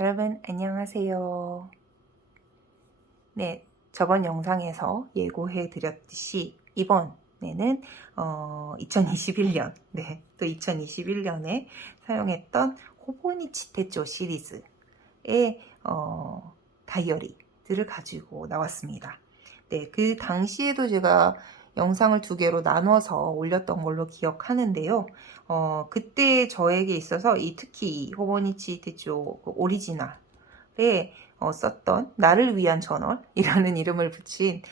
여러분 안녕하세요. 네, 저번 영상에서 예고해 드렸듯이 이번에는 2021년, 또 2021년에 사용했던 호보니치 테쪼 시리즈의 다이어리들을 가지고 나왔습니다. 네, 그 당시에도 제가 영상을 두 개로 나눠서 올렸던 걸로 기억하는데요. 그때 저에게 있어서 특히 이 호보니치 테쪼 오리지널에 썼던 나를 위한 저널이라는 이름을 붙인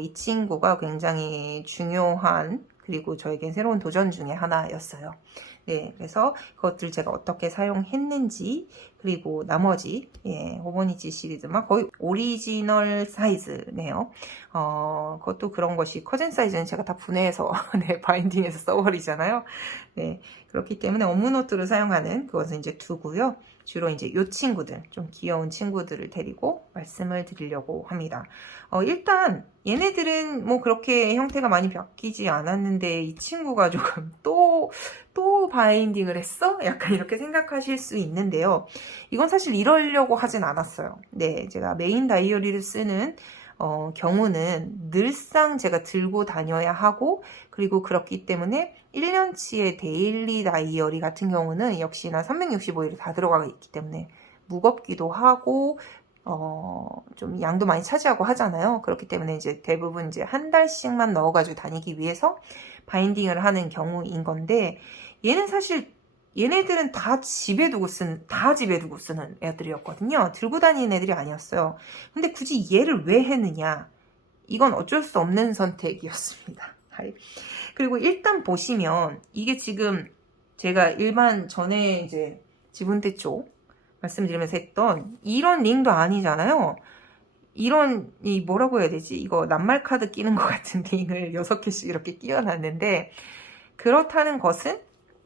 이 친구가 굉장히 중요한 그리고 저에겐 새로운 도전 중에 하나였어요. 네, 그래서 그것들 제가 어떻게 사용했는지 그리고 나머지 호보니치 시리즈만 거의 오리지널 사이즈네요. 그것도 그런 것이 커진 사이즈는 제가 다 분해해서 네, 바인딩해서 써버리잖아요. 네, 그렇기 때문에 업무노트를 사용하는 그것은 이제 두고요. 주로 이제 요 친구들, 좀 귀여운 친구들을 데리고 말씀을 드리려고 합니다. 일단 얘네들은 뭐 그렇게 형태가 많이 바뀌지 않았는데 이 친구가 조금 또 바인딩을 했어? 약간 이렇게 생각하실 수 있는데요. 이건 사실 이러려고 하진 않았어요. 네, 제가 메인 다이어리를 쓰는 경우는 늘상 제가 들고 다녀야 하고 그리고 그렇기 때문에 1년치의 데일리 다이어리 같은 경우는 역시나 365일이 다 들어가 있기 때문에 무겁기도 하고 좀 양도 많이 차지하고 하잖아요. 그렇기 때문에 이제 대부분 이제 한 달씩만 넣어가지고 다니기 위해서 바인딩을 하는 경우인 건데 얘는 사실 얘네들은 다 집에 두고 쓰는 애들이었거든요. 들고 다니는 애들이 아니었어요. 근데 굳이 얘를 왜 했느냐? 이건 어쩔 수 없는 선택이었습니다. 그리고 일단 보시면 이게 지금 제가 일반 전에 이제 지분대 쪽 말씀드리면서 했던 이런 링도 아니잖아요. 이런 뭐라고 해야 되지? 이거 낱말 카드 끼는 것 같은 링을 6개씩 이렇게 끼워놨는데 그렇다는 것은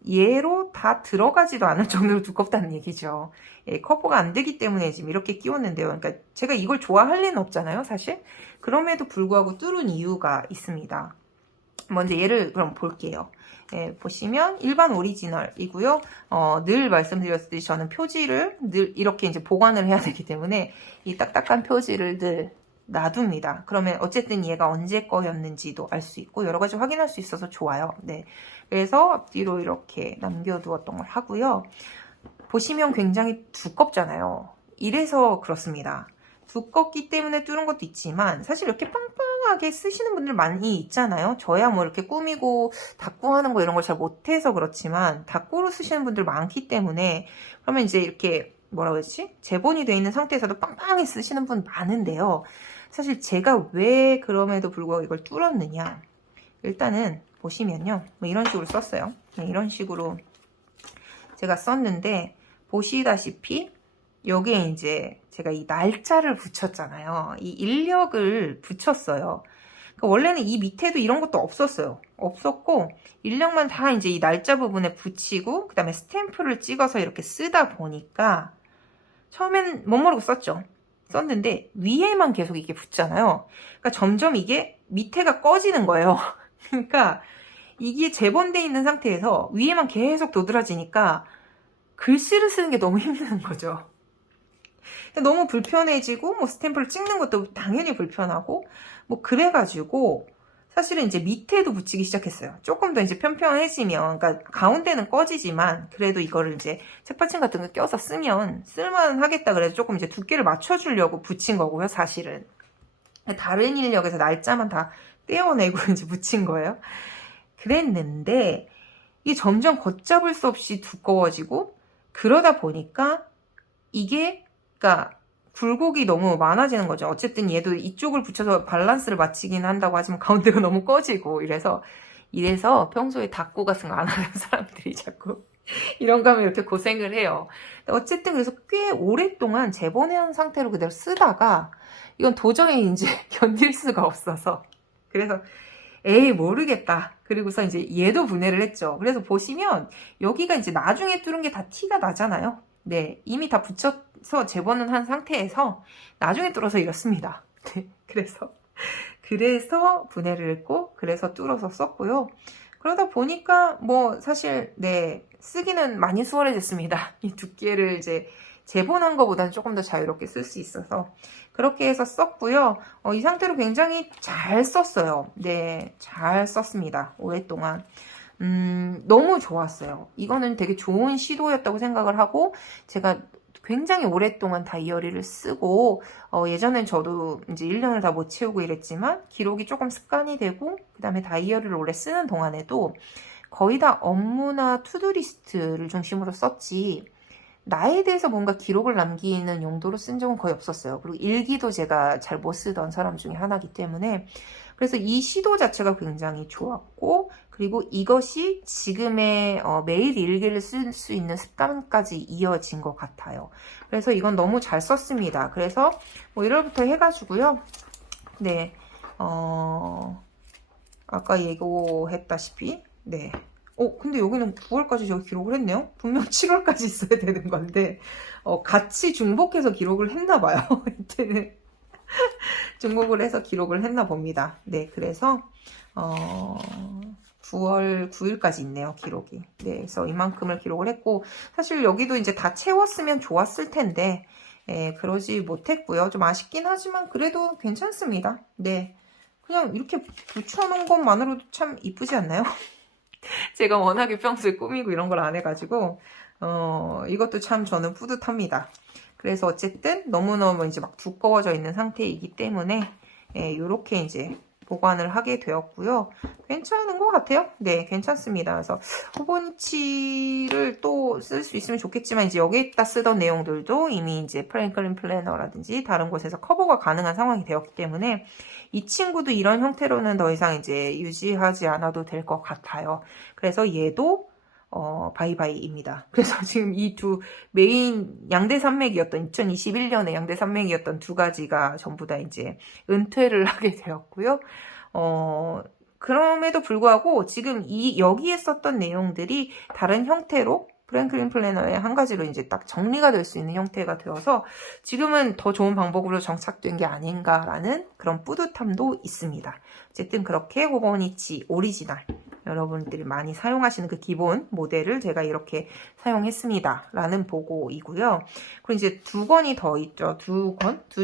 얘로 다 들어가지도 않을 정도로 두껍다는 얘기죠. 커버가 안 되기 때문에 지금 이렇게 끼웠는데요. 그러니까 제가 이걸 좋아할 리는 없잖아요, 사실. 그럼에도 불구하고 뚫은 이유가 있습니다. 먼저 얘를 그럼 볼게요. 보시면 일반 오리지널이고요. 늘 말씀드렸듯이 저는 표지를 늘 이렇게 이제 보관을 해야 되기 때문에 이 딱딱한 표지를 늘 놔둡니다. 그러면 어쨌든 얘가 언제 거였는지도 알 수 있고 여러 가지 확인할 수 있어서 좋아요. 네, 그래서 앞뒤로 이렇게 남겨두었던 걸 하고요. 보시면 굉장히 두껍잖아요. 이래서 그렇습니다. 두껍기 때문에 뚫은 것도 있지만 사실 이렇게 빵빵하게 쓰시는 분들 많이 있잖아요. 저야 뭐 이렇게 꾸미고 닦고 하는 거 이런 걸 잘 못해서 그렇지만 닦고로 쓰시는 분들 많기 때문에 그러면 이제 이렇게 뭐라고 했지? 재본이 되어 있는 상태에서도 빵빵하게 쓰시는 분 많은데요. 사실 제가 왜 그럼에도 불구하고 이걸 뚫었느냐? 일단은 보시면요. 뭐 이런 식으로 썼어요. 이런 식으로 제가 썼는데 보시다시피 여기에 이제 제가 이 날짜를 붙였잖아요. 이 인력을 붙였어요. 그러니까 원래는 이 밑에도 이런 것도 없었어요. 없었고 인력만 다 이제 이 날짜 부분에 붙이고 그 다음에 스탬프를 찍어서 이렇게 쓰다 보니까 처음엔 못 모르고 썼죠. 썼는데 위에만 계속 이게 붙잖아요. 그러니까 점점 이게 밑에가 꺼지는 거예요. 그러니까 이게 재본돼 있는 상태에서 위에만 계속 도드라지니까 글씨를 쓰는 게 너무 힘든 거죠. 너무 불편해지고 뭐 스탬프를 찍는 것도 당연히 불편하고 뭐 그래가지고 사실은 이제 밑에도 붙이기 시작했어요. 조금 더 이제 평평해지면 그러니까 가운데는 꺼지지만 그래도 이거를 이제 책받침 같은 거 껴서 쓰면 쓸만하겠다 그래서 조금 이제 두께를 맞춰주려고 붙인 거고요. 사실은 다른 인력에서 날짜만 다 떼어내고 이제 붙인 거예요. 그랬는데 이게 점점 걷잡을 수 없이 두꺼워지고 그러다 보니까 이게 그러니까 굴곡이 너무 많아지는 거죠. 어쨌든 얘도 이쪽을 붙여서 밸런스를 맞추긴 한다고 하지만 가운데가 너무 꺼지고 이래서 평소에 닦고 같은 거 안 하는 사람들이 자꾸 이런 거 하면 이렇게 고생을 해요. 어쨌든 그래서 꽤 오랫동안 재본해한 상태로 그대로 쓰다가 이건 도저히 이제 견딜 수가 없어서 그래서 에이 모르겠다. 그리고서 이제 얘도 분해를 했죠. 그래서 보시면 여기가 이제 나중에 뚫은 게 다 티가 나잖아요. 네, 이미 다 붙여서 재본은 한 상태에서 나중에 뚫어서 이렇습니다. 네, 그래서 분해를 했고 그래서 뚫어서 썼고요. 그러다 보니까 뭐 사실 네 쓰기는 많이 수월해졌습니다. 이 두께를 이제 재본한 것보다는 조금 더 자유롭게 쓸 수 있어서 그렇게 해서 썼고요. 이 상태로 굉장히 잘 썼어요. 네, 잘 썼습니다. 오랫동안. 너무 좋았어요. 이거는 되게 좋은 시도였다고 생각을 하고, 제가 굉장히 오랫동안 다이어리를 쓰고, 예전엔 저도 이제 1년을 다 못 채우고 이랬지만, 기록이 조금 습관이 되고, 그 다음에 다이어리를 오래 쓰는 동안에도 거의 다 업무나 투두리스트를 중심으로 썼지, 나에 대해서 뭔가 기록을 남기는 용도로 쓴 적은 거의 없었어요. 그리고 일기도 제가 잘 못 쓰던 사람 중에 하나이기 때문에, 그래서 이 시도 자체가 굉장히 좋았고, 그리고 이것이 지금의 매일 일기를 쓸 수 있는 습관까지 이어진 것 같아요. 그래서 이건 너무 잘 썼습니다. 그래서 뭐 1월부터 해가지고요. 네, 아까 예고했다시피, 네. 근데 여기는 9월까지 제가 기록을 했네요. 분명 7월까지 있어야 되는 건데, 같이 중복해서 기록을 했나 봐요. 이때는. 중복을 해서 기록을 했나 봅니다. 네, 그래서 9월 9일까지 있네요, 기록이. 네, 그래서 이만큼을 기록을 했고, 사실 여기도 이제 다 채웠으면 좋았을 텐데, 그러지 못했고요. 좀 아쉽긴 하지만 그래도 괜찮습니다. 네, 그냥 이렇게 붙여놓은 것만으로도 참 이쁘지 않나요? 제가 워낙에 평소에 꾸미고 이런 걸 안 해가지고, 이것도 참 저는 뿌듯합니다. 그래서 어쨌든 너무너무 이제 막 두꺼워져 있는 상태이기 때문에, 요렇게 이제 보관을 하게 되었고요. 괜찮은 것 같아요. 네, 괜찮습니다. 그래서 호보니치를 또 쓸 수 있으면 좋겠지만, 이제 여기에다 쓰던 내용들도 이미 이제 프랭클린 플래너라든지 다른 곳에서 커버가 가능한 상황이 되었기 때문에, 이 친구도 이런 형태로는 더 이상 이제 유지하지 않아도 될 것 같아요. 그래서 얘도 바이바이입니다. 그래서 지금 이 두 메인 양대 산맥이었던 2021년에 양대 산맥이었던 두 가지가 전부 다 이제 은퇴를 하게 되었고요. 그럼에도 불구하고 지금 여기에 썼던 내용들이 다른 형태로 프랭클린 플래너의 한 가지로 이제 딱 정리가 될 수 있는 형태가 되어서 지금은 더 좋은 방법으로 정착된 게 아닌가라는 그런 뿌듯함도 있습니다. 어쨌든 그렇게 호보니치 오리지널 여러분들이 많이 사용하시는 그 기본 모델을 제가 이렇게 사용했습니다. 라는 보고이고요. 그리고 이제 두 권이 더 있죠. 두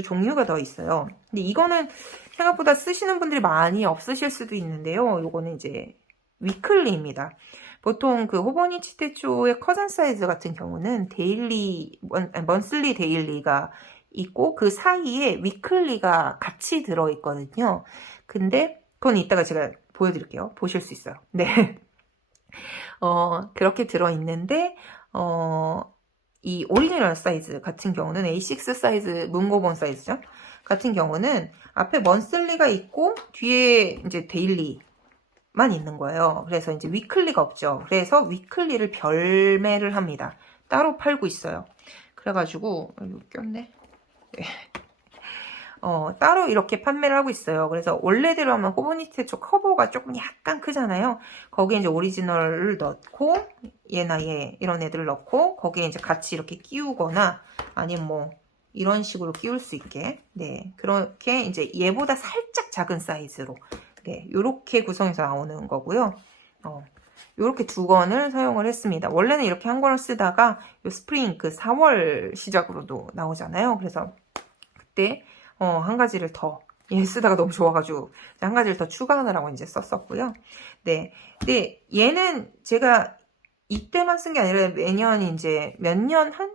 종류가 더 있어요. 근데 이거는 생각보다 쓰시는 분들이 많이 없으실 수도 있는데요. 이거는 이제 위클리입니다. 보통 그 호보니치 테초의 커전 사이즈 같은 경우는 먼슬리 데일리가 있고 그 사이에 위클리가 같이 들어있거든요. 근데 그건 이따가 제가 보여드릴게요. 보실 수 있어요. 네. 그렇게 들어있는데, 이 오리지널 사이즈 같은 경우는 A6 사이즈, 문고본 사이즈죠. 같은 경우는 앞에 먼슬리가 있고, 뒤에 이제 데일리만 있는 거예요. 그래서 이제 위클리가 없죠. 그래서 위클리를 별매를 합니다. 따로 팔고 있어요. 그래가지고, 여기 꼈네. 네. 따로 이렇게 판매를 하고 있어요. 그래서 원래대로 하면 호보니치 테초 커버가 조금 약간 크잖아요. 거기에 이제 오리지널을 넣고, 얘나 얘, 이런 애들을 넣고, 거기에 이제 같이 이렇게 끼우거나, 아니면 뭐, 이런 식으로 끼울 수 있게, 네. 그렇게 이제 얘보다 살짝 작은 사이즈로, 네. 요렇게 구성해서 나오는 거고요. 요렇게 두 권을 사용을 했습니다. 원래는 이렇게 한 권을 쓰다가, 요 스프링 그 4월 시작으로도 나오잖아요. 그래서, 그때, 한 가지를 더, 얘 쓰다가 너무 좋아가지고, 한 가지를 더 추가하느라고 이제 썼었고요. 네. 근데 얘는 제가 이때만 쓴 게 아니라 매년 이제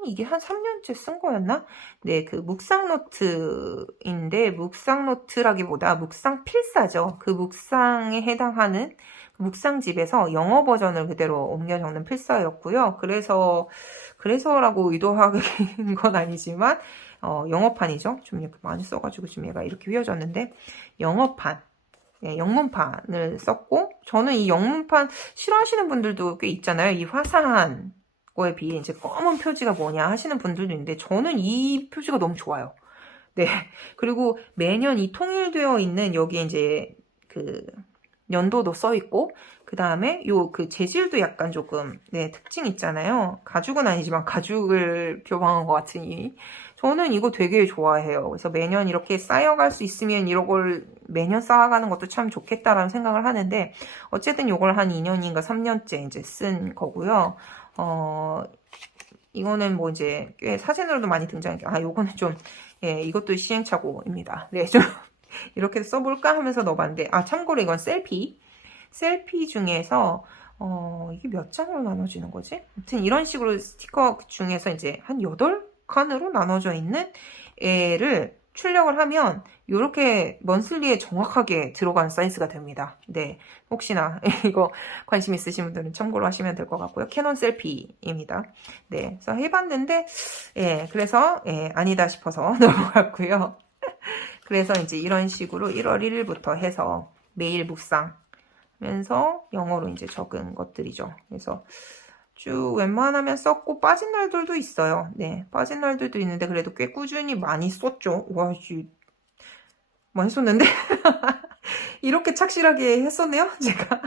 이게 한 3년째 쓴 거였나? 네, 그 묵상 노트인데, 묵상 노트라기보다 묵상 필사죠. 그 묵상에 해당하는 묵상집에서 영어 버전을 그대로 옮겨 적는 필사였고요. 그래서라고 의도한 건 아니지만, 영어판이죠. 좀 이렇게 많이 써가지고 지금 얘가 이렇게 휘어졌는데, 영어판, 네, 영문판을 썼고, 저는 이 영문판 싫어하시는 분들도 꽤 있잖아요. 이 화사한 거에 비해 이제 검은 표지가 뭐냐 하시는 분들도 있는데, 저는 이 표지가 너무 좋아요. 네. 그리고 매년 이 통일되어 있는 여기에 이제 그 연도도 써 있고, 그 다음에 그 재질도 약간 조금, 네, 특징 있잖아요. 가죽은 아니지만 가죽을 표방한 것 같으니. 저는 이거 되게 좋아해요. 그래서 매년 이렇게 쌓여갈 수 있으면 이런 걸 매년 쌓아가는 것도 참 좋겠다라는 생각을 하는데, 어쨌든 이걸 한 2년인가 3년째 이제 쓴 거고요. 이거는 뭐 이제 꽤 사진으로도 많이 등장했고, 요거는 좀, 예, 이것도 시행착오입니다. 네, 좀, 이렇게 써볼까 하면서 넣어봤는데, 참고로 이건 셀피. 셀피 중에서, 이게 몇 장으로 나눠지는 거지? 아무튼 이런 식으로 스티커 중에서 이제 한 8칸으로 나눠져 있는 애를 출력을 하면 이렇게 먼슬리에 정확하게 들어가는 사이즈가 됩니다. 네, 혹시나 이거 관심 있으신 분들은 참고로 하시면 될 것 같고요. 캐논 셀피입니다. 네, 그래서 해봤는데 예, 그래서 예, 아니다 싶어서 넘어갔고요. 그래서 이제 이런 식으로 1월 1일부터 해서 매일 묵상하면서 영어로 이제 적은 것들이죠. 그래서 쭉 웬만하면 썼고 빠진 날들도 있어요. 네, 빠진 날들도 있는데 그래도 꽤 꾸준히 많이 썼죠. 와, 많이 썼는데 이렇게 착실하게 했었네요, 제가.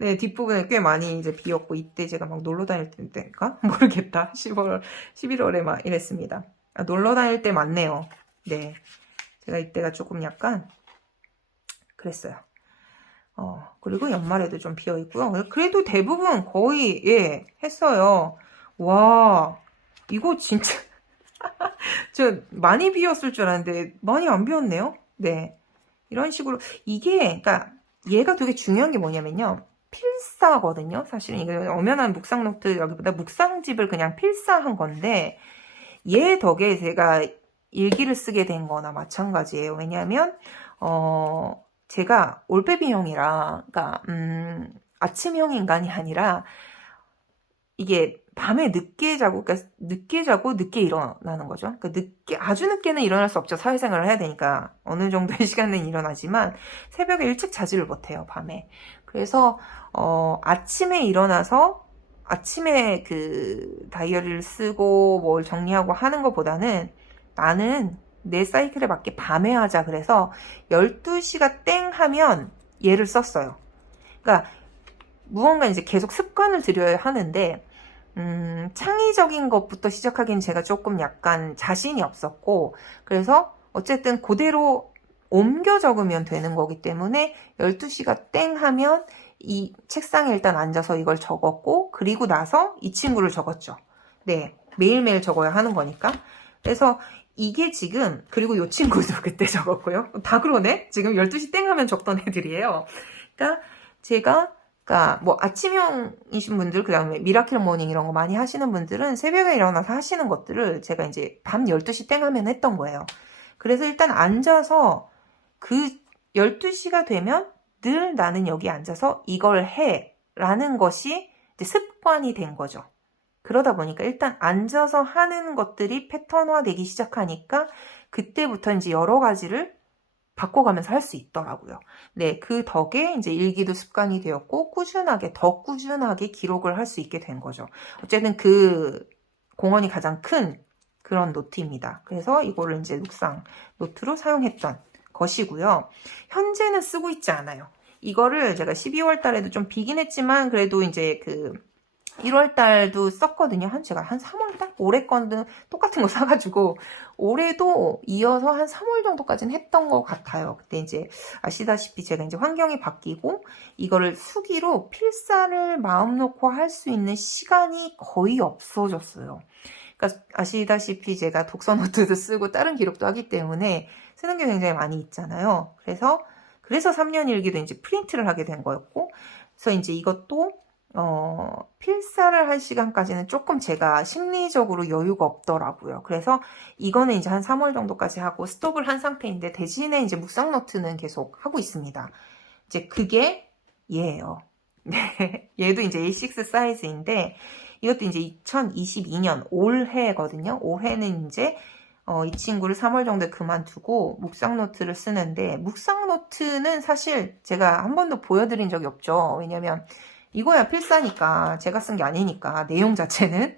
네, 뒷부분에 꽤 많이 이제 비었고 이때 제가 막 놀러 다닐 때인가 모르겠다. 11월에 막 이랬습니다. 놀러 다닐 때 맞네요. 네, 제가 이때가 조금 약간 그랬어요. 그리고 연말에도 좀 비어 있고요. 그래도 대부분 거의, 예, 했어요. 와, 이거 진짜, 저 많이 비었을 줄 알았는데, 많이 안 비었네요. 네. 이런 식으로, 그러니까, 얘가 되게 중요한 게 뭐냐면요. 필사거든요. 사실은 이거 엄연한 묵상 노트 여기보다 묵상집을 그냥 필사한 건데, 얘 덕에 제가 일기를 쓰게 된 거나 마찬가지예요. 왜냐하면, 제가 올빼미형이라, 그러니까 아침형 인간이 아니라 이게 밤에 늦게 자고, 그러니까 늦게 자고 늦게 일어나는 거죠. 그러니까 아주 늦게는 일어날 수 없죠. 사회생활을 해야 되니까 어느 정도의 시간은 일어나지만 새벽에 일찍 자지를 못해요. 밤에. 그래서 아침에 일어나서 아침에 그 다이어리를 쓰고 뭘 정리하고 하는 것보다는 나는 내 사이클에 맞게 밤에 하자. 그래서 12시가 땡 하면 얘를 썼어요. 그러니까 무언가 이제 계속 습관을 들여야 하는데 창의적인 것부터 시작하기엔 제가 조금 약간 자신이 없었고 그래서 어쨌든 그대로 옮겨 적으면 되는 거기 때문에 12시가 땡 하면 이 책상에 일단 앉아서 이걸 적었고 그리고 나서 이 친구를 적었죠. 네, 매일매일 적어야 하는 거니까. 그래서 이게 지금 그리고 이 친구도 그때 적었고요. 다 그러네. 지금 12시 땡 하면 적던 애들이에요. 그러니까 제가 뭐 아침형이신 분들 그다음에 미라클 모닝 이런 거 많이 하시는 분들은 새벽에 일어나서 하시는 것들을 제가 이제 밤 12시 땡 하면 했던 거예요. 그래서 일단 앉아서 그 12시가 되면 늘 나는 여기 앉아서 이걸 해 라는 것이 이제 습관이 된 거죠. 그러다 보니까 일단 앉아서 하는 것들이 패턴화 되기 시작하니까 그때부터 이제 여러 가지를 바꿔가면서 할 수 있더라고요. 네, 그 덕에 이제 일기도 습관이 되었고 더 꾸준하게 기록을 할 수 있게 된 거죠. 어쨌든 그 공헌이 가장 큰 그런 노트입니다. 그래서 이거를 이제 묵상 노트로 사용했던 것이고요. 현재는 쓰고 있지 않아요. 이거를 제가 12월 달에도 좀 비긴 했지만 그래도 이제 그 1월 달도 썼거든요. 제가 한 3월 달? 올해 건도 똑같은 거 사가지고 올해도 이어서 한 3월 정도까지는 했던 것 같아요. 그때 이제 아시다시피 제가 이제 환경이 바뀌고 이거를 수기로 필사를 마음 놓고 할 수 있는 시간이 거의 없어졌어요. 그러니까 아시다시피 제가 독서 노트도 쓰고 다른 기록도 하기 때문에 쓰는 게 굉장히 많이 있잖아요. 그래서 3년 일기도 이제 프린트를 하게 된 거였고 그래서 이제 이것도 필사를 할 시간까지는 조금 제가 심리적으로 여유가 없더라고요. 그래서 이거는 이제 한 3월 정도까지 하고 스톱을 한 상태인데 대신에 이제 묵상 노트는 계속 하고 있습니다. 이제 그게 얘예요. 네. 얘도 이제 A6 사이즈인데 이것도 이제 2022년 올해거든요. 올해는 이제 이 친구를 3월 정도에 그만두고 묵상 노트를 쓰는데 묵상 노트는 사실 제가 한 번도 보여드린 적이 없죠. 왜냐면 이거야 필사니까 제가 쓴 게 아니니까 내용 자체는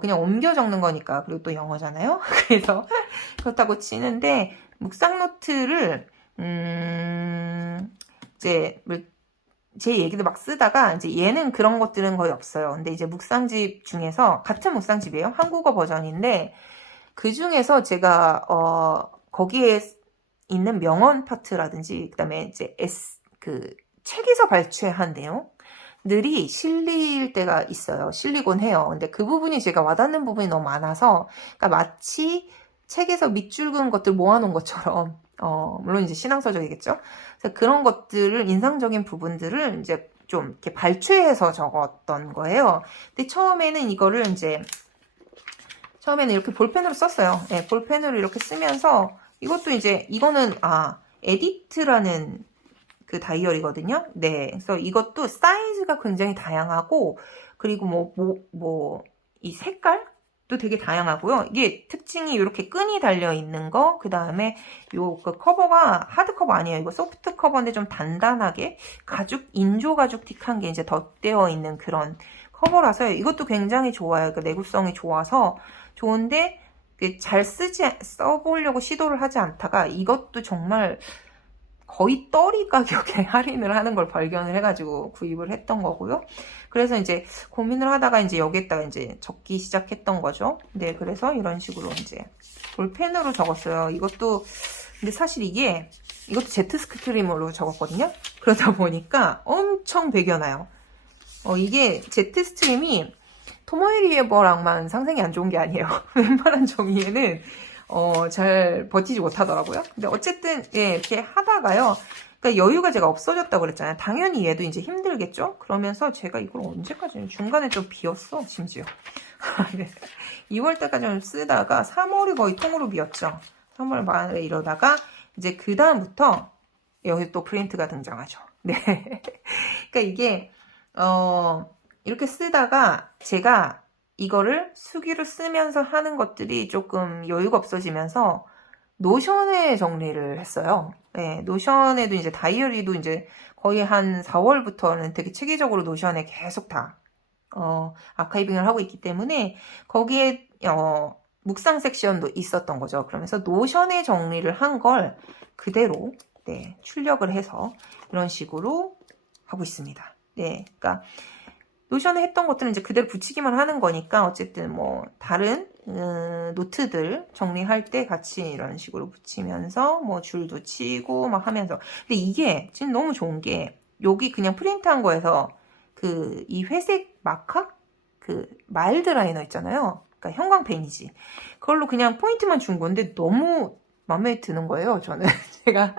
그냥 옮겨 적는 거니까 그리고 또 영어잖아요. 그래서 그렇다고 치는데 묵상 노트를 이제 제 얘기도 막 쓰다가 이제 얘는 그런 것들은 거의 없어요. 근데 이제 묵상집 중에서 같은 묵상집이에요. 한국어 버전인데 그 중에서 제가 거기에 있는 명언 파트라든지 그다음에 이제 책에서 발췌한 내용 늘이 실릴 때가 있어요. 실리곤 해요. 근데 그 부분이 제가 와닿는 부분이 너무 많아서, 그러니까 마치 책에서 밑줄 그은 것들 모아놓은 것처럼, 물론 이제 신앙서적이겠죠. 그래서 그런 것들을, 인상적인 부분들을 이제 좀 이렇게 발췌해서 적었던 거예요. 근데 처음에는 이렇게 볼펜으로 썼어요. 네, 볼펜으로 이렇게 쓰면서, 이것도 이제, 이거는, 에디트라는 그 다이어리거든요. 네. 그래서 이것도 사이즈가 굉장히 다양하고, 그리고 이 색깔도 되게 다양하고요. 이게 특징이 이렇게 끈이 달려 있는 거, 그 다음에 그 커버가 하드커버 아니에요. 이거 소프트 커버인데 좀 단단하게 인조 가죽틱한 게 이제 덧대어 있는 그런 커버라서요. 이것도 굉장히 좋아요. 그 내구성이 좋아서 좋은데, 잘 써보려고 시도를 하지 않다가 이것도 정말 거의 떨이 가격에 할인을 하는 걸 발견을 해가지고 구입을 했던 거고요. 그래서 이제 고민을 하다가 이제 여기에다가 이제 적기 시작했던 거죠. 네, 그래서 이런 식으로 이제 볼펜으로 적었어요. 근데 사실 이것도 제트 스트림으로 적었거든요. 그러다 보니까 엄청 배겨나요. 이게 제트 스트림이 토모에리에버랑만 상생이 안 좋은 게 아니에요. 웬만한 종이에는 잘 버티지 못하더라고요. 근데 어쨌든, 예, 이렇게 하다가요. 그러니까 여유가 제가 없어졌다고 그랬잖아요. 당연히 얘도 이제 힘들겠죠? 그러면서 제가 이걸 언제까지, 중간에 좀 비었어, 심지어. 2월 때까지 좀 쓰다가 3월이 거의 통으로 비었죠. 3월 말에 이러다가, 이제 그다음부터 여기 또 프린트가 등장하죠. 네. 그러니까 이게, 이렇게 쓰다가 제가 이거를 수기로 쓰면서 하는 것들이 조금 여유가 없어지면서 노션에 정리를 했어요. 네, 노션에도 이제 다이어리도 이제 거의 한 4월부터는 되게 체계적으로 노션에 계속 다 아카이빙을 하고 있기 때문에 거기에 묵상 섹션도 있었던 거죠. 그러면서 노션에 정리를 한 걸 그대로 네, 출력을 해서 이런 식으로 하고 있습니다. 네, 그러니까 노션에 했던 것들은 이제 그대로 붙이기만 하는 거니까 어쨌든 뭐 다른 노트들 정리할 때 같이 이런 식으로 붙이면서 뭐 줄도 치고 막 하면서. 근데 이게 지금 너무 좋은 게 여기 그냥 프린트한 거에서 이 회색 마카 마일드 라이너 있잖아요. 그러니까 형광펜이지. 그걸로 그냥 포인트만 준 건데 너무 마음에 드는 거예요. 저는 제가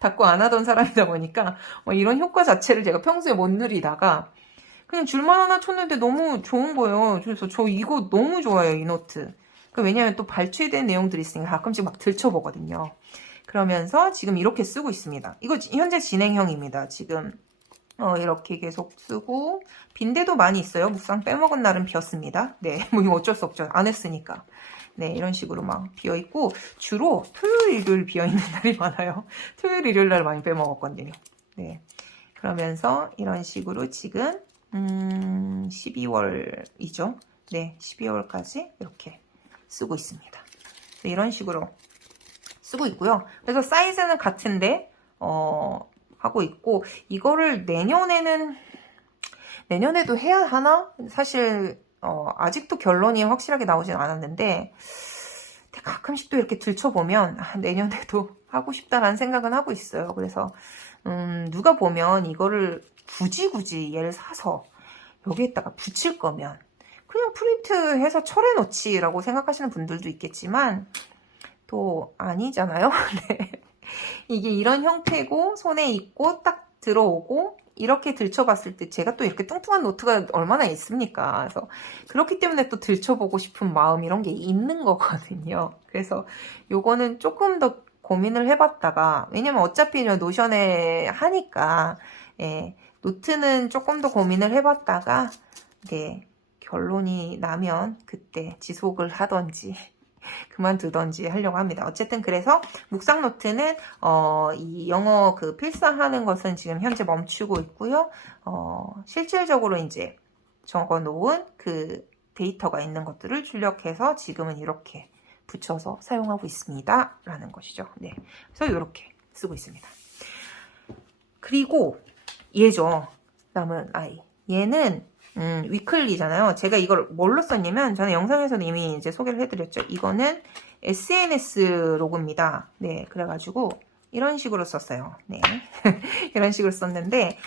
닦고 안 하던 사람이다 보니까 이런 효과 자체를 제가 평소에 못 누리다가 그냥 줄만 하나 쳤는데 너무 좋은 거예요. 그래서 저 이거 너무 좋아요, 이 노트. 왜냐면 또 발췌된 내용들이 있으니까 가끔씩 막 들춰보거든요. 그러면서 지금 이렇게 쓰고 있습니다. 이거 현재 진행형입니다. 지금 이렇게 계속 쓰고 빈대도 많이 있어요. 묵상 빼먹은 날은 비었습니다. 네, 뭐 이거 어쩔 수 없죠. 안 했으니까. 네, 이런 식으로 막 비어있고 주로 토요일, 일요일 비어있는 날이 많아요. 토요일, 일요일 날 많이 빼먹었거든요. 네, 그러면서 이런 식으로 지금 12월이죠. 네, 12월까지 이렇게 쓰고 있습니다. 네, 이런 식으로 쓰고 있고요. 그래서 사이즈는 같은데 하고 있고 이거를 내년에도 해야 하나? 사실 아직도 결론이 확실하게 나오진 않았는데 가끔씩 또 이렇게 들춰보면 내년에도 하고 싶다라는 생각은 하고 있어요. 그래서 누가 보면 이거를 굳이 얘를 사서 여기에다가 붙일 거면 그냥 프린트해서 철해놓지라고 생각하시는 분들도 있겠지만 또 아니잖아요. 네. 이게 이런 형태고 손에 있고 딱 들어오고 이렇게 들춰봤을 때 제가 또 이렇게 뚱뚱한 노트가 얼마나 있습니까? 그래서 그렇기 때문에 또 들춰보고 싶은 마음 이런 게 있는 거거든요. 그래서 요거는 조금 더 고민을 해봤다가 왜냐면 어차피 노션에 하니까 예, 노트는 조금 더 고민을 해봤다가 네, 결론이 나면 그때 지속을 하던지 그만두던지 하려고 합니다. 어쨌든 그래서 묵상 노트는 이 영어 필사하는 것은 지금 현재 멈추고 있고요. 실질적으로 이제 적어놓은 데이터가 있는 것들을 출력해서 지금은 이렇게 붙여서 사용하고 있습니다. 라는 것이죠. 네, 그래서 이렇게 쓰고 있습니다. 그리고 얘죠. 남은 아이. 얘는 위클리잖아요. 제가 이걸 뭘로 썼냐면 저는 영상에서는 이미 이제 소개를 해드렸죠. 이거는 SNS 로고입니다. 네, 그래가지고 이런 식으로 썼어요. 네, 이런 식으로 썼는데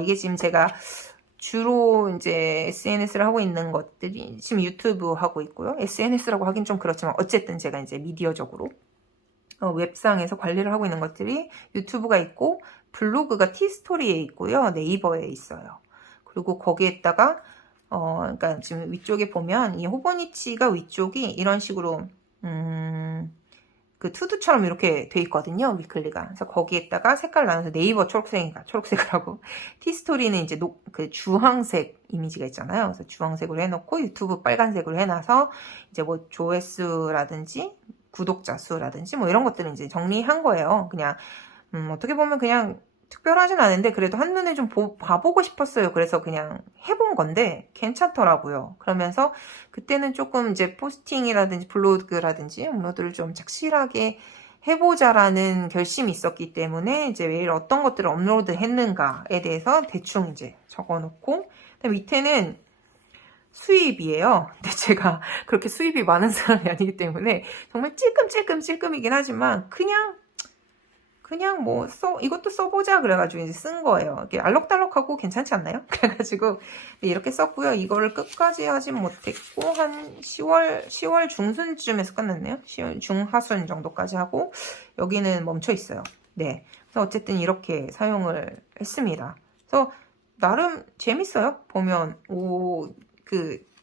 이게 지금 제가 주로 이제 SNS를 하고 있는 것들이 지금 유튜브 하고 있고요. SNS라고 하긴 좀 그렇지만 어쨌든 제가 이제 미디어적으로 웹상에서 관리를 하고 있는 것들이 유튜브가 있고 블로그가 티스토리에 있고요. 네이버에 있어요. 그리고 거기에다가 그러니까 지금 위쪽에 보면 이 호버니치가 위쪽이 이런 식으로 그 투두처럼 이렇게 돼 있거든요. 위클리가. 그래서 거기에다가 색깔 나눠서 네이버 초록색인가 초록색을 하고 티스토리는 이제 그 주황색 이미지가 있잖아요. 그래서 주황색으로 해놓고 유튜브 빨간색으로 해놔서 이제 뭐 조회수라든지 구독자 수라든지 뭐 이런 것들을 이제 정리한 거예요. 그냥 어떻게 보면 그냥 특별하진 않은데 그래도 한눈에 좀 봐보고 싶었어요. 그래서 그냥 해본 건데 괜찮더라고요. 그러면서 그때는 조금 이제 포스팅이라든지 블로그라든지 업로드를 좀 착실하게 해보자라는 결심이 있었기 때문에 이제 매일 어떤 것들을 업로드 했는가에 대해서 대충 이제 적어놓고 밑에는 수입이에요. 근데 제가 그렇게 수입이 많은 사람이 아니기 때문에 정말 찔끔이긴 하지만 그냥 뭐 이것도 써보자 그래가지고 이제 쓴 거예요. 이게 알록달록하고 괜찮지 않나요? 그래가지고 이렇게 썼고요. 이거를 끝까지 하진 못했고 한 10월 중순쯤에서 끝났네요. 10월 중하순 정도까지 하고 여기는 멈춰 있어요. 네, 그래서 어쨌든 이렇게 사용을 했습니다. 그래서 나름 재밌어요. 보면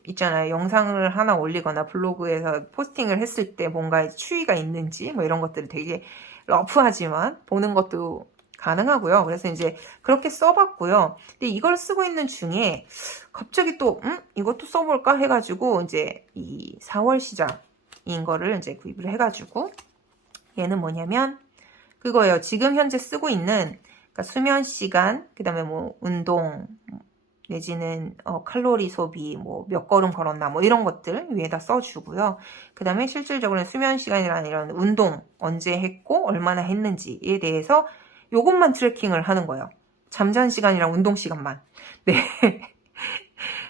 있잖아요. 영상을 하나 올리거나 블로그에서 포스팅을 했을 때 뭔가 추이가 있는지 뭐 이런 것들을 되게 러프하지만 보는 것도 가능하고요. 그래서 이제 그렇게 써봤고요. 근데 이걸 쓰고 있는 중에 갑자기 또 이것도 써볼까 해가지고 이제 이 4월 시작인 거를 이제 구입을 해가지고 얘는 뭐냐면 그거예요. 지금 현재 쓰고 있는 그러니까 수면 시간, 그 다음에 뭐 운동 내지는 칼로리 소비, 뭐 몇 걸음 걸었나 뭐 이런 것들 위에다 써주고요. 그 다음에 실질적으로는 수면 시간이라는 이런 운동 언제 했고 얼마나 했는지에 대해서 요것만 트래킹을 하는 거예요. 잠잔 시간이랑 운동 시간만. 네.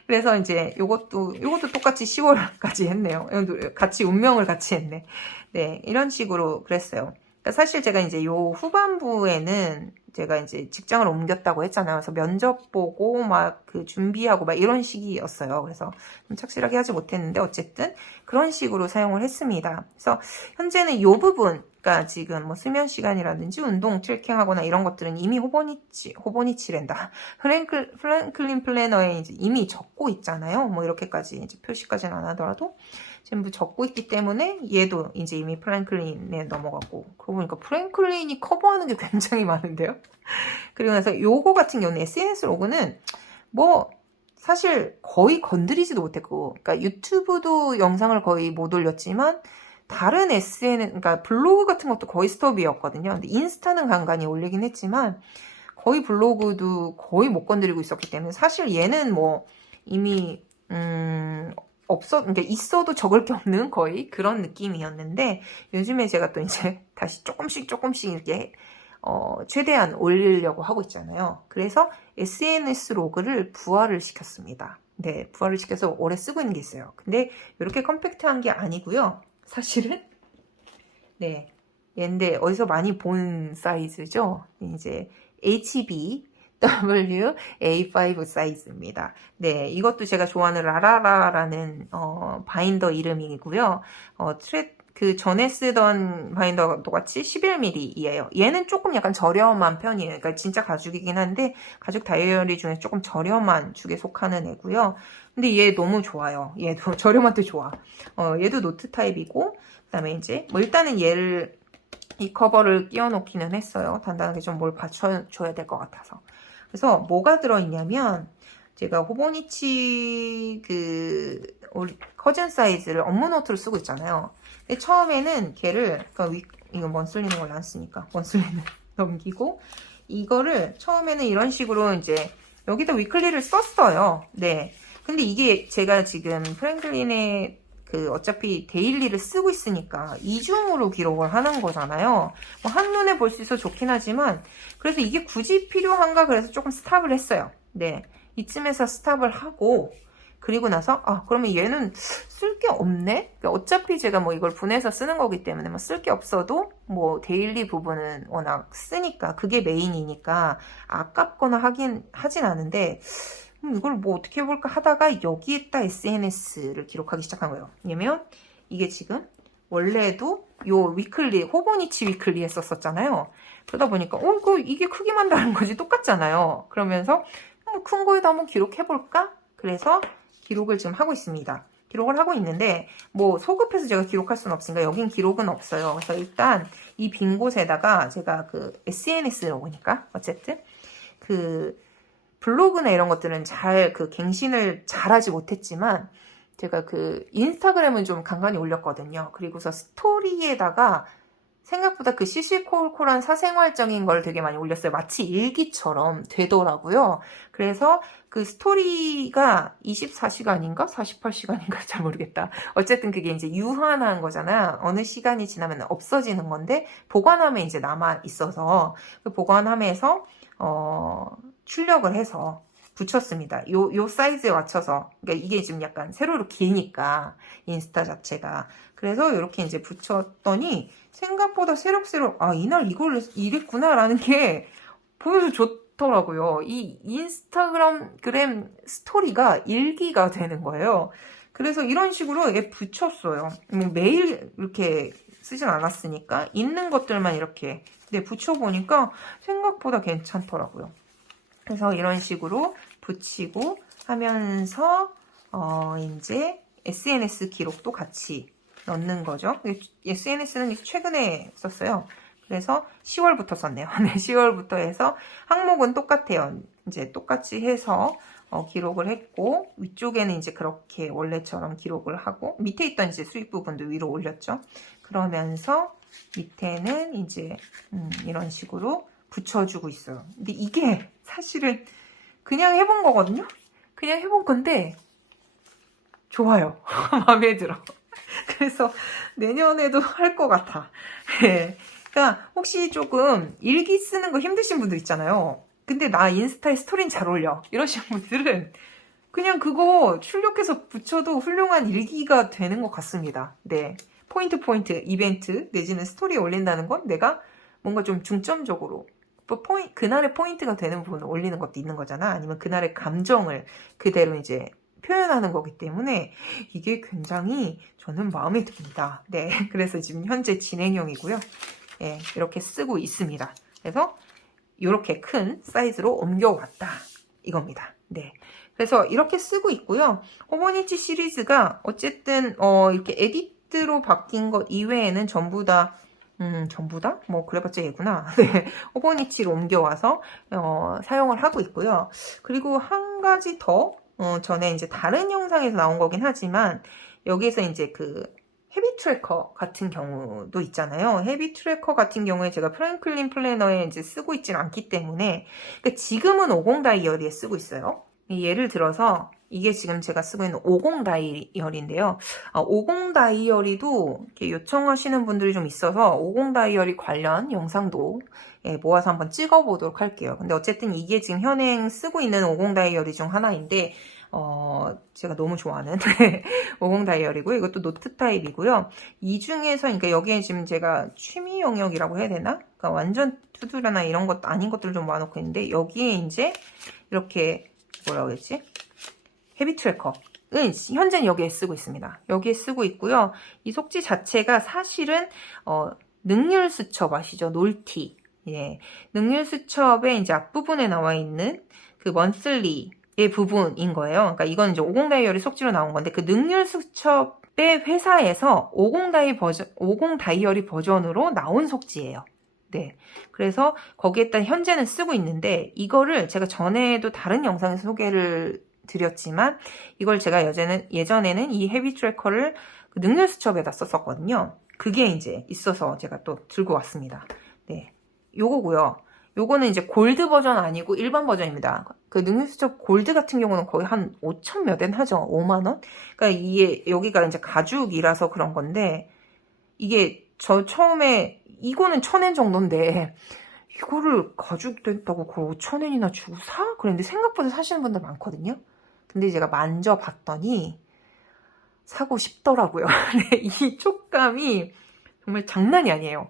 그래서 이제 요것도 똑같이 10월까지 했네요. 같이 운명을 같이 했네. 네, 이런 식으로 그랬어요. 그러니까 사실 제가 이제 요 후반부에는 제가 이제 직장을 옮겼다고 했잖아요. 그래서 면접 보고 막 그 준비하고 막 이런 시기였어요. 그래서 좀 착실하게 하지 못했는데 어쨌든 그런 식으로 사용을 했습니다. 그래서 현재는 요 부분, 그러니까 지금 뭐 수면 시간이라든지 운동 트래킹하거나 이런 것들은 이미 호보니치랜다. 프랭클린 플래너에 이제 이미 적고 있잖아요. 뭐 이렇게까지 이제 표시까지는 안 하더라도 전부 적고 있기 때문에 얘도 이제 이미 프랭클린에 넘어가고 그러고 보니까 프랭클린이 커버하는 게 굉장히 많은데요. 그리고 나서 요거 같은 경우는 SNS 로그는 뭐 사실 거의 건드리지도 못했고 그러니까 유튜브도 영상을 거의 못 올렸지만 다른 그러니까 블로그 같은 것도 거의 스톱이었거든요. 근데 인스타는 간간히 올리긴 했지만 거의 블로그도 거의 못 건드리고 있었기 때문에 사실 얘는 뭐 이미 그러니까 있어도 적을 게 없는 거의 그런 느낌이었는데 요즘에 제가 또 이제 다시 조금씩 이렇게 최대한 올리려고 하고 있잖아요. 그래서 SNS 로그를 부활을 시켰습니다. 네, 부활을 시켜서 오래 쓰고 있는 게 있어요. 근데 이렇게 컴팩트한 게 아니고요. 사실은 네, 얘인데 어디서 많이 본 사이즈죠. 이제 HB WA5 사이즈입니다. 네, 이것도 제가 좋아하는 라라라라는 바인더 이름이고요. 그 전에 쓰던 바인더와 똑같이 11mm이에요. 얘는 조금 약간 저렴한 편이에요. 그러니까 진짜 가죽이긴 한데 가죽 다이어리 중에 조금 저렴한 축에 속하는 애고요. 근데 얘 너무 좋아요. 얘도 저렴한데 좋아. 얘도 노트 타입이고 그다음에 이제 뭐 일단은 얘를 이 커버를 끼워 놓기는 했어요. 단단하게 좀 뭘 받쳐줘야 될 것 같아서. 그래서 뭐가 들어있냐면 제가 호보니치 그 커즌 사이즈를 업무 노트를 쓰고 있잖아요. 근데 처음에는 걔를 그러니까 이거 먼슬리는 걸 안 쓰니까 먼슬리는 넘기고 이거를 처음에는 이런 식으로 이제 여기다 위클리를 썼어요. 네. 근데 이게 제가 지금 프랭클린의 그 어차피 데일리를 쓰고 있으니까 이중으로 기록을 하는 거잖아요. 뭐 한눈에 볼 수 있어 좋긴 하지만 그래서 이게 굳이 필요한가 그래서 조금 스탑을 했어요. 네, 이쯤에서 스탑을 하고 그리고 나서 그러면 얘는 쓸 게 없네. 그러니까 어차피 제가 뭐 이걸 분해서 쓰는 거기 때문에 뭐 쓸 게 없어도 뭐 데일리 부분은 워낙 쓰니까 그게 메인이니까 아깝거나 하진 않은데 이걸 뭐 어떻게 해볼까 하다가 여기에다 SNS를 기록하기 시작한 거예요. 왜냐면 이게 지금 원래도 요 위클리, 호보니치 위클리 했었잖아요. 그러다 보니까 이게 크기만 다른 거지 똑같잖아요. 그러면서 큰 거에다 한번 기록해볼까? 그래서 기록을 지금 하고 있습니다. 기록을 하고 있는데 뭐 소급해서 제가 기록할 수는 없으니까 여긴 기록은 없어요. 그래서 일단 이 빈 곳에다가 제가 그 SNS로 보니까 어쨌든 그 블로그나 이런 것들은 잘 그 갱신을 잘하지 못했지만 제가 그 인스타그램은 좀 간간히 올렸거든요. 그리고서 스토리에다가 생각보다 그 시시콜콜한 사생활적인 걸 되게 많이 올렸어요. 마치 일기처럼 되더라고요. 그래서 그 스토리가 24시간인가? 48시간인가? 잘 모르겠다. 어쨌든 그게 이제 유한한 거잖아요. 어느 시간이 지나면 없어지는 건데, 보관함에 이제 남아 있어서, 그 보관함에서, 출력을 해서 붙였습니다. 요 사이즈에 맞춰서. 그러니까 이게 지금 약간 세로로 기니까, 인스타 자체가. 그래서 이렇게 이제 붙였더니, 생각보다 새록새록, 이날 이걸 이랬구나라는 게 보여서 좋더라고요. 이 인스타그램 스토리가 일기가 되는 거예요. 그래서 이런 식으로 얘 붙였어요. 매일 이렇게 쓰진 않았으니까 있는 것들만 이렇게 붙여보니까 생각보다 괜찮더라고요. 그래서 이런 식으로 붙이고 하면서 이제 SNS 기록도 같이 넣는 거죠. SNS는 최근에 썼어요. 그래서 10월부터 썼네요. 네, 10월부터 해서 항목은 똑같아요. 이제 똑같이 해서 기록을 했고 위쪽에는 이제 그렇게 원래처럼 기록을 하고 밑에 있던 이제 수익 부분도 위로 올렸죠. 그러면서 밑에는 이제 이런 식으로 붙여주고 있어요. 근데 이게 사실은 그냥 해본 거거든요. 그냥 해본 건데 좋아요. 마음에 들어. 그래서 내년에도 할 것 같아. 네. 그러니까 혹시 조금 일기 쓰는 거 힘드신 분들 있잖아요. 근데 나 인스타에 스토리는 잘 올려. 이러신 분들은 그냥 그거 출력해서 붙여도 훌륭한 일기가 되는 것 같습니다. 네. 포인트, 이벤트 내지는 스토리에 올린다는 건 내가 뭔가 좀 중점적으로 그날의 포인트가 되는 부분을 올리는 것도 있는 거잖아. 아니면 그날의 감정을 그대로 이제 표현하는 거기 때문에 이게 굉장히 저는 마음에 듭니다. 네. 그래서 지금 현재 진행형이고요. 네, 이렇게 쓰고 있습니다. 그래서 이렇게 큰 사이즈로 옮겨왔다. 이겁니다. 네. 그래서 이렇게 쓰고 있고요. 호보니치 시리즈가 어쨌든 이렇게 에디트로 바뀐 것 이외에는 전부 다 뭐 그래봤자 얘구나. 네, 호보니치로 옮겨와서 사용을 하고 있고요. 그리고 한 가지 더 전에 이제 다른 영상에서 나온 거긴 하지만 여기에서 이제 그 헤비 트래커 같은 경우도 있잖아요. 헤비 트래커 같은 경우에 제가 프랭클린 플래너에 이제 쓰고 있지는 않기 때문에 그러니까 지금은 50 다이어리에 쓰고 있어요. 예를 들어서 이게 지금 제가 쓰고 있는 50 다이어리인데요. 50 다이어리도 이렇게 요청하시는 분들이 좀 있어서 50 다이어리 관련 영상도 모아서 한번 찍어보도록 할게요. 근데 어쨌든 이게 지금 현행 쓰고 있는 50 다이어리 중 하나인데 제가 너무 좋아하는 50 다이어리고요. 이것도 노트 타입이고요. 이 중에서 그러니까 여기에 지금 제가 취미 영역이라고 해야 되나? 그러니까 완전 투두라나 이런 것도 아닌 것들을 좀 모아놓고 있는데 여기에 이제 이렇게 뭐라고 그랬지? 헤비 트래커. 현재는 여기에 쓰고 있습니다. 여기에 쓰고 있고요. 이 속지 자체가 사실은 능률 수첩 아시죠? 놀티. 예. 능률 수첩의 이제 앞부분에 나와 있는 그 먼슬리의 부분인 거예요. 그러니까 이건 이제 50 다이어리 속지로 나온 건데 그 능률 수첩의 회사에서 50 다이어리 버전으로 나온 속지예요. 네. 그래서 거기에다 현재는 쓰고 있는데 이거를 제가 전에도 다른 영상에서 소개를 드렸지만 이걸 제가 예전에는 이 헤비 트래커를 그 능률 수첩에다 썼었거든요. 그게 이제 있어서 제가 또 들고 왔습니다. 네. 요거고요. 요거는 이제 골드 버전 아니고 일반 버전입니다. 그 능률 수첩 골드 같은 경우는 거의 한 5천 몇 엔 하죠. 5만 원? 그러니까 이게 여기가 이제 가죽이라서 그런 건데 이게 저 처음에 이거는 1,000엔 정도인데 이거를 가죽 됐다고 그걸 5,000엔이나 주고 사? 그랬는데 생각보다 사시는 분들 많거든요. 근데 제가 만져봤더니 사고 싶더라고요. 이 촉감이 정말 장난이 아니에요.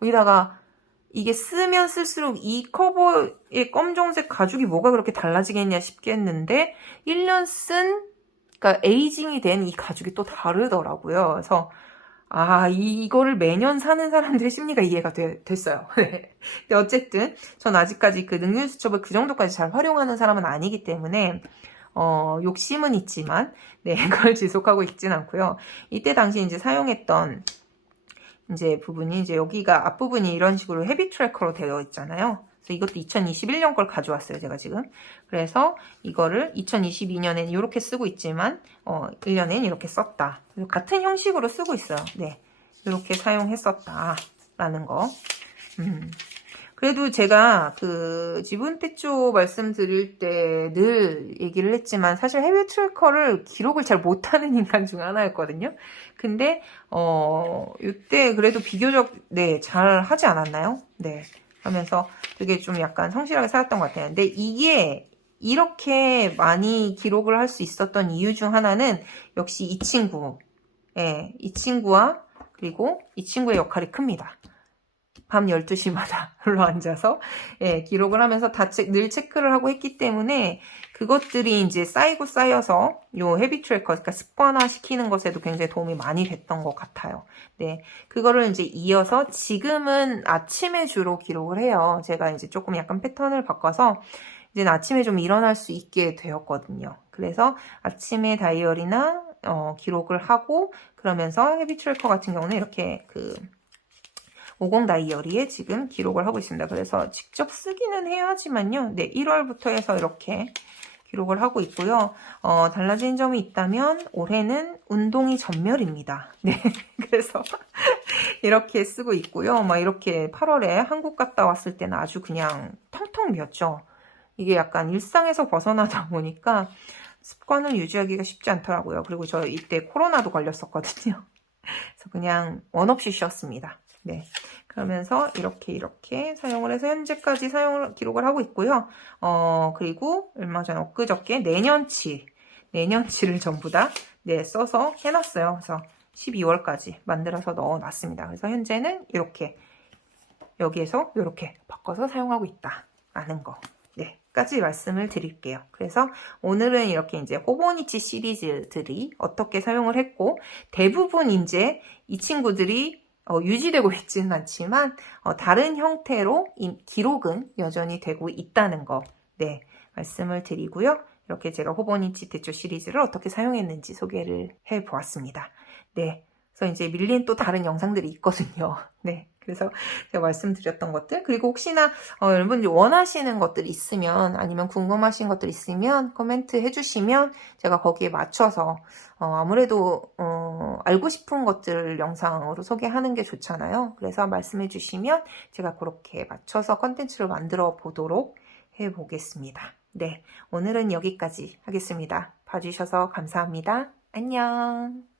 거기다가 이게 쓰면 쓸수록 이 커버의 검정색 가죽이 뭐가 그렇게 달라지겠냐 싶겠는데 1년 그러니까 에이징이 된 이 가죽이 또 다르더라고요. 그래서 이거를 매년 사는 사람들의 심리가 이해가 됐어요. 네. 근데 어쨌든 전 아직까지 그 능률 수첩을 그 정도까지 잘 활용하는 사람은 아니기 때문에 욕심은 있지만 네, 그걸 지속하고 있진 않고요. 이때 당시 이제 사용했던 이제 부분이 이제 여기가 앞부분이 이런 식으로 헤비 트래커로 되어 있잖아요. 그래서 이것도 2021년 걸 가져왔어요, 제가 지금. 그래서 이거를 2022년엔 이렇게 쓰고 있지만 1년엔 이렇게 썼다. 같은 형식으로 쓰고 있어요. 네, 이렇게 사용했었다라는 거. 그래도 제가 그 지분 태초 말씀드릴 때 늘 얘기를 했지만 사실 헤비 트래커를 기록을 잘 못하는 인간 중 하나였거든요. 근데 이때 그래도 비교적 네, 잘 하지 않았나요? 네. 하면서 되게 좀 약간 성실하게 살았던 것 같아요. 근데 이게 이렇게 많이 기록을 할 수 있었던 이유 중 하나는 역시 이 친구. 예, 이 친구와 그리고 이 친구의 역할이 큽니다. 밤 12시마다 눌러앉아서 예, 기록을 하면서 늘 체크를 하고 했기 때문에 그것들이 이제 쌓이고 쌓여서 요 헤비 트래커, 그러니까 습관화 시키는 것에도 굉장히 도움이 많이 됐던 것 같아요. 네, 그거를 이제 이어서 지금은 아침에 주로 기록을 해요. 제가 이제 조금 약간 패턴을 바꿔서 이제 아침에 좀 일어날 수 있게 되었거든요. 그래서 아침에 다이어리나 기록을 하고 그러면서 헤비 트래커 같은 경우는 이렇게 50 다이어리에 지금 기록을 하고 있습니다. 그래서 직접 쓰기는 해야지만요. 네, 1월부터 해서 이렇게 기록을 하고 있고요. 달라진 점이 있다면 올해는 운동이 전멸입니다. 네, 그래서 이렇게 쓰고 있고요. 막 이렇게 8월에 한국 갔다 왔을 때는 아주 그냥 텅텅 비었죠. 이게 약간 일상에서 벗어나다 보니까 습관을 유지하기가 쉽지 않더라고요. 그리고 저 이때 코로나도 걸렸었거든요. 그래서 그냥 원 없이 쉬었습니다. 네. 그러면서 이렇게 사용을 해서 현재까지 기록을 하고 있고요. 그리고 얼마 전 엊그저께 내년치를 전부 다 네, 써서 해놨어요. 그래서 12월까지 만들어서 넣어놨습니다. 그래서 현재는 이렇게 여기에서 이렇게 바꿔서 사용하고 있다라는 거. 네, 까지 말씀을 드릴게요. 그래서 오늘은 이렇게 이제 호보니치 시리즈들이 어떻게 사용을 했고 대부분 이제 이 친구들이 유지되고 있지는 않지만 다른 형태로 기록은 여전히 되고 있다는 거 네, 말씀을 드리고요. 이렇게 제가 호보니치 대초 시리즈를 어떻게 사용했는지 소개를 해보았습니다. 네, 그래서 이제 밀린 또 다른 영상들이 있거든요. 네, 그래서 제가 말씀드렸던 것들 그리고 혹시나 여러분들이 원하시는 것들 있으면 아니면 궁금하신 것들 있으면 코멘트 해주시면 제가 거기에 맞춰서 아무래도 알고 싶은 것들 영상으로 소개하는 게 좋잖아요. 그래서 말씀해 주시면 제가 그렇게 맞춰서 컨텐츠를 만들어 보도록 해보겠습니다. 네, 오늘은 여기까지 하겠습니다. 봐주셔서 감사합니다. 안녕.